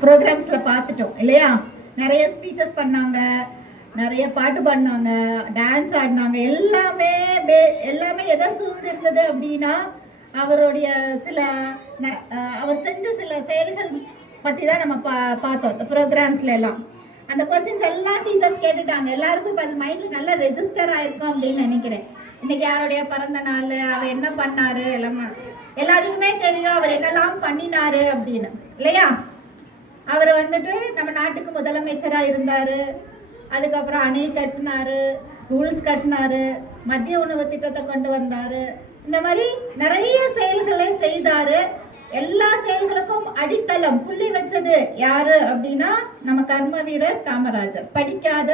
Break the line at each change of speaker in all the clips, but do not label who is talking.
ப்ரோக்ராம்ஸில் பார்த்துட்டோம் இல்லையா? நிறைய ஸ்பீச்சஸ் பண்ணாங்க நிறைய பாட்டு பாடினாங்க டான்ஸ் ஆடினாங்க. எல்லாமே பே- எல்லாமே எதை சூழ்ந்திருந்தது அப்படின்னா அவருடைய சில ந- அவர் செஞ்ச சில செயல்கள் பற்றி தான் நம்ம பா பார்த்தோம் இந்த ப்ரோக்ராம்ஸ்ல எல்லாம். அந்த கொஸ்டின்ஸ் எல்லாம் டீச்சர்ஸ் கேட்டுட்டாங்க. எல்லாருக்கும் இப்போ அது மைண்டில் நல்லா ரெஜிஸ்டர் ஆயிருக்கும் அப்படின்னு நினைக்கிறேன். இன்னைக்கு யாருடைய பிறந்த நாள் அவர் என்ன பண்ணாரு எல்லாமே எல்லாத்துக்குமே தெரியும் அவர் என்னெல்லாம் பண்ணினாரு அப்படின்னு இல்லையா? அவர் வந்துட்டு நம்ம நாட்டுக்கு முதலமைச்சராக இருந்தார். அதுக்கப்புறம் அணை கட்டினாரு ஸ்கூல்ஸ் கட்டினாரு மதிய உணவு திட்டத்தை கொண்டு வந்தார். இந்த மாதிரி நிறைய செயல்களை செய்தார். எல்லா செயல்களுக்கும் அடித்தளம் புள்ளி வச்சது யாரு அப்படின்னா நம்ம கர்ம வீரர் காமராஜர். படிக்காத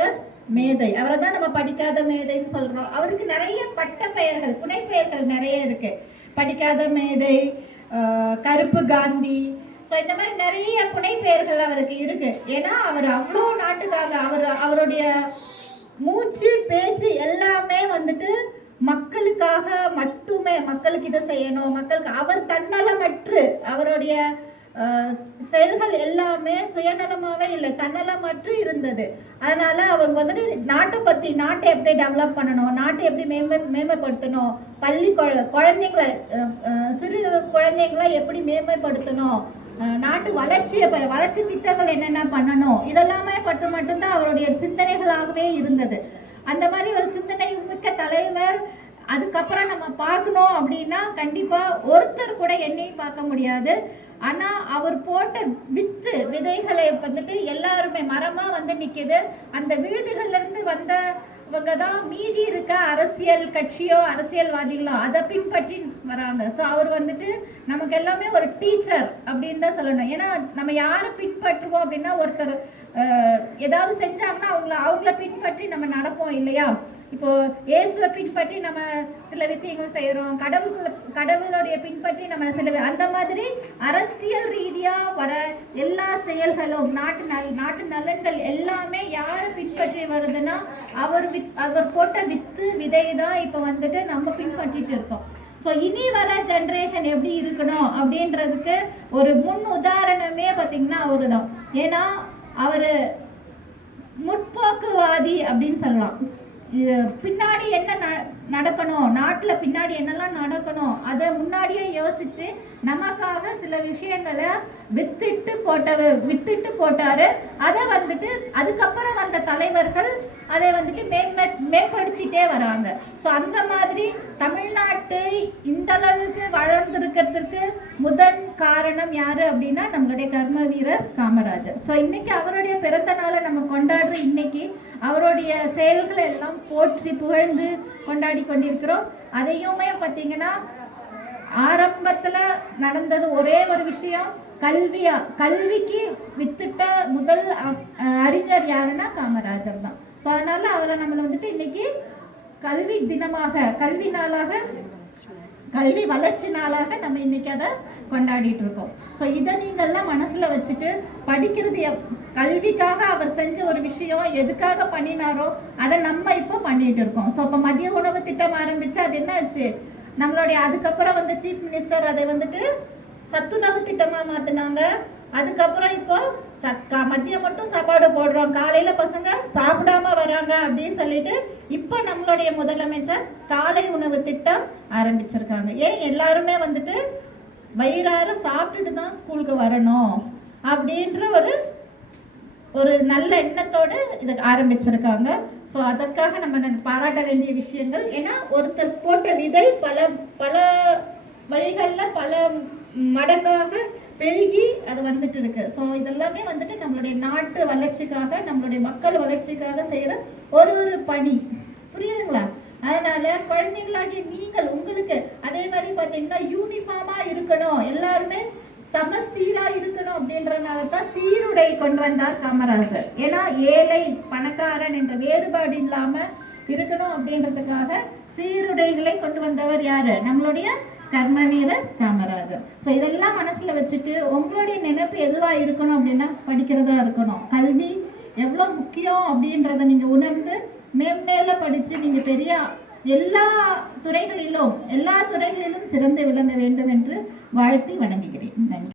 மேதை. அவரை தான் நம்ம படிக்காத மேதைன்னு சொல்றோம். அவருக்கு நிறைய பட்ட பெயர்கள் புனை பெயர்கள் நிறைய இருக்கு. படிக்காத மேதை கருப்பு காந்தி ஸோ இந்த மாதிரி நிறைய புனைப்பெயர்கள் அவருக்கு இருக்கு. ஏன்னா அவர் அவ்வளோ நாட்டுக்காக அவர் அவருடைய மூச்சு பேச்சு எல்லாமே வந்துட்டு மக்களுக்காக மட்டுமே மக்களுக்கு இதை செய்யணும் மக்களுக்கு அவர் தன்னலமற்று அவருடைய செயல்கள் எல்லாமே சுயநலமாகவே இல்லை தன்னலமற்று இருந்தது. அதனால அவர் வந்துட்டு நாட்டை பற்றி நாட்டை எப்படி டெவலப் பண்ணணும் நாட்டை எப்படி மேம்பை மேம்படுத்தணும் பள்ளி குழ- குழந்தைங்களை சிறு குழந்தைங்களை எப்படி மேம்படுத்தணும் நாட்டு வளர்ச்சியை வளர்ச்சி திட்டங்கள் என்னென்ன பண்ணணும்? இதெல்லாமே பற்றி மட்டும்தான் அவருடைய சிந்தனைகளாகவே இருந்தது. அந்த மாதிரி ஒரு சிந்தனை மிக்க தலைவர் அதுக்கப்புறம் நம்ம பார்க்கணும் அப்படின்னா கண்டிப்பா ஒருத்தர் கூட என்னையும் பார்க்க முடியாது. ஆனா அவர் போட்ட வித்து விதைகளை வந்துட்டு எல்லாருமே மரமா வந்து நிக்குது. அந்த விழுதுகள்ல இருந்து இவங்க தான் மீதி இருக்க அரசியல் கட்சியோ அரசியல்வாதிகளோ அதை பின்பற்றி வராங்க. ஸோ அவர் வந்துட்டு நமக்கு எல்லாமே ஒரு டீச்சர் அப்படின்னு தான் சொல்லணும். ஏன்னா நம்ம யாரை பின்பற்றுவோம் அப்படின்னா ஒருத்தர் ஏதாவது செஞ்சாங்கன்னா அவங்கள அவங்கள பின்பற்றி நம்ம நடப்போம் இல்லையா? இப்போ இயேசுவை பின்பற்றி நம்ம சில விஷயங்கள் செய்கிறோம் கடவுள் கடவுளுடைய பின்பற்றி நம்ம சில அந்த மாதிரி அரசியல் ரீதியா வர எல்லா செயல்களும் நாட்டு நல் நாட்டு நலன்கள் எல்லாமே யார் பின்பற்றி வருதுன்னா அவர் வித் அவர் போட்ட வித்து விதை தான் இப்போ வந்துட்டு நம்ம பின்பற்றிட்டு இருக்கோம். ஸோ இனி வர ஜென்ரேஷன் எப்படி இருக்கணும் அப்படின்றதுக்கு ஒரு முன் உதாரணமே பார்த்தீங்கன்னா அவரு தான் ஏன்னா அவர் முற்போக்குவாதி அப்படின்னு சொல்லலாம். பின்னாடி என்ன ந- நடக்கணும்? நாட்டில் பின்னாடி என்னெல்லாம் நடக்கணும்? அதை முன்னாடியே யோசிச்சு நமக்காக சில விஷயங்களை வித்துட்டு போட்ட வித்துட்டு போட்டாரு. அதை வந்துட்டு அதுக்கப்புறம் வந்த தலைவர்கள் அதை வந்துட்டு மேம்பே மேம்படுத்திட்டே வராங்க. ஸோ அந்த மாதிரி தமிழ்நாட்டு இந்த அளவுக்கு வளர்ந்துருக்கிறதுக்கு முதல் காரணம் யாரு அப்படின்னா நம்மளுடைய கர்ம வீரர் காமராஜர். ஸோ இன்னைக்கு அவருடைய பிறந்த நாளை நம்ம கொண்டாடுற இன்னைக்கு அவருடைய செயல்களை எல்லாம் போற்றி புகழ்ந்து கொண்டாடி கொண்டிருக்கிறோம். அதையுமே பார்த்தீங்கன்னா ஆரம்பத்தில் நடந்தது ஒரே ஒரு விஷயம் கல்வியா கல்விக்கு வித்துட்ட முதல் அ- அறிஞர் யாருன்னா காமராஜர் தான். ஸோ அதனால அவரை நம்மளை வந்துட்டு இன்னைக்கு கல்வி தினமாக கல்வி நாளாக கல்வி வளர்ச்சி நாளாக நம்ம இன்னைக்கு அதை கொண்டாடிட்டு இருக்கோம். ஸோ இதை நீங்கள்லாம் மனசில் வச்சுட்டு படிக்கிறது எப்- கல்விக்காக அவர் செஞ்ச ஒரு விஷயம் எதுக்காக பண்ணினாரோ அதை நம்ம இப்போ பண்ணிட்டு இருக்கோம். ஸோ இப்போ மதிய உணவு திட்டம் ஆரம்பிச்சு அது என்னாச்சு? நம்மளுடைய அதுக்கப்புறம் வந்து சீஃப் மினிஸ்டர் அதை வந்துட்டு சத்துணவு திட்டமாக மாற்றினாங்க அதுக்கப்புறம் இப்போ சத்- மதியம் மட்டும் சாப்பாடு போடுறோம். காலையில பசங்க சாப்பிடாம வராங்க அப்படின்னு சொல்லிட்டு இப்போ நம்மளுடைய முதலமைச்சர் காலை உணவு திட்டம் ஆரம்பிச்சிருக்காங்க. ஏன் எல்லாருமே வந்துட்டு வயிறார சாப்பிட்டுட்டு தான் ஸ்கூலுக்கு வரணும் அப்படின்ற ஒரு ஒரு நல்ல எண்ணத்தோடு இதை ஆரம்பிச்சிருக்காங்க. ஸோ அதற்காக நம்ம பாராட்ட வேண்டிய விஷயங்கள் ஏன்னா ஒருத்தர் போட்ட விதை பல பல வழிகளில் பல மடங்காக பெருகி அது வந்துட்டு இருக்கு. ஸோ இதெல்லாமே வந்துட்டு நம்மளுடைய நாட்டு வளர்ச்சிக்காக நம்மளுடைய மக்கள் வளர்ச்சிக்காக செய்கிற ஒரு ஒரு பணி. புரியுதுங்களா? அதனால குழந்தைங்களாகிய நீங்கள் உங்களுக்கு அதே மாதிரி பார்த்தீங்கன்னா யூனிஃபார்மா இருக்கணும். எல்லாருமே சமசீரா இருக்கணும் அப்படின்றனால தான் சீருடை கொண்டு வந்தார் காமராஜர். ஏன்னா ஏழை பணக்காரன் என்ற வேறுபாடு இல்லாம இருக்கணும் அப்படின்றதுக்காக சீருடைகளை கொண்டு வந்தவர் யாரு? நம்மளுடைய கர்மவீர காமராஜர். ஸோ இதெல்லாம் மனசுல வச்சுட்டு உங்களுடைய நினைப்பு எதுவா இருக்கணும் அப்படின்னா படிக்கிறதா இருக்கணும். கல்வி எவ்வளோ முக்கியம் அப்படின்றத நீங்க உணர்ந்து மேம்மேல படிச்சு நீங்க பெரிய எல்லா துறைகளிலும் எல்லா துறைகளிலும் சிறந்து விளங்க வேண்டும் என்று வாழ்த்தி வணங்குகிறேன். நன்றி.